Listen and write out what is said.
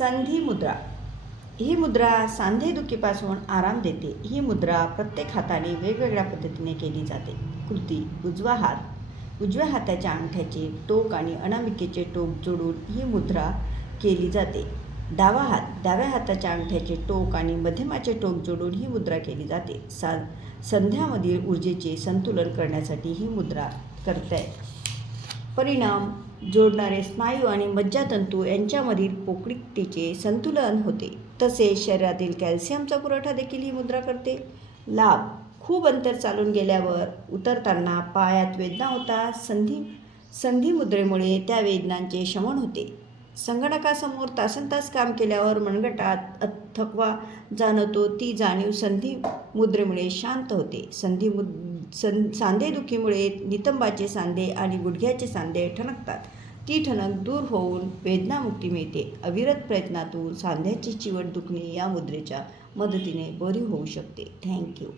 संधी मुद्रा. ही मुद्रा सांधेदुखीपासून आराम देते. ही मुद्रा प्रत्येक हाताने वेगवेगळ्या पद्धतीने केली जाते. कृती: उजवा हात. उजव्या हाताच्या अंगठ्याचे टोक आणि अनामिकेचे टोक जोडून ही मुद्रा केली जाते. डावा हात. डाव्या हाताच्या अंगठ्याचे टोक आणि मध्यमाचे टोक जोडून ही मुद्रा केली जाते. सांध्यामधील ऊर्जेचे संतुलन करण्यासाठी ही मुद्रा करते. परिणाम: जोडणारे स्नायू आणि मज्जातंतू यांच्यामधील पोकळीचे संतुलन होते. तसेच शरीरातील कॅल्शियमचा पुरवठा देखील ही मुद्रा करते. लाभ: खूप अंतर चालून गेल्यावर उतरताना पायात वेदना होतात. संधी मुद्रेमुळे त्या वेदनांचे शमन होते. संगणकासमोर तासनतास काम केल्यावर मनगटात थकवा जाणवतो, ती जाणीव संधी मुद्रेमुळे शांत होते. सांधेदुखीमुळे नितंबाचे सांधे आणि गुडघ्याचे सांधे ठणकतात. ती ठणक दूर होऊन वेदनामुक्ती मिळते. अविरत प्रयत्नातून सांध्याची चिवट दुखणे या मुद्रेच्या मदतीने बरी होऊ शकते. थँक्यू.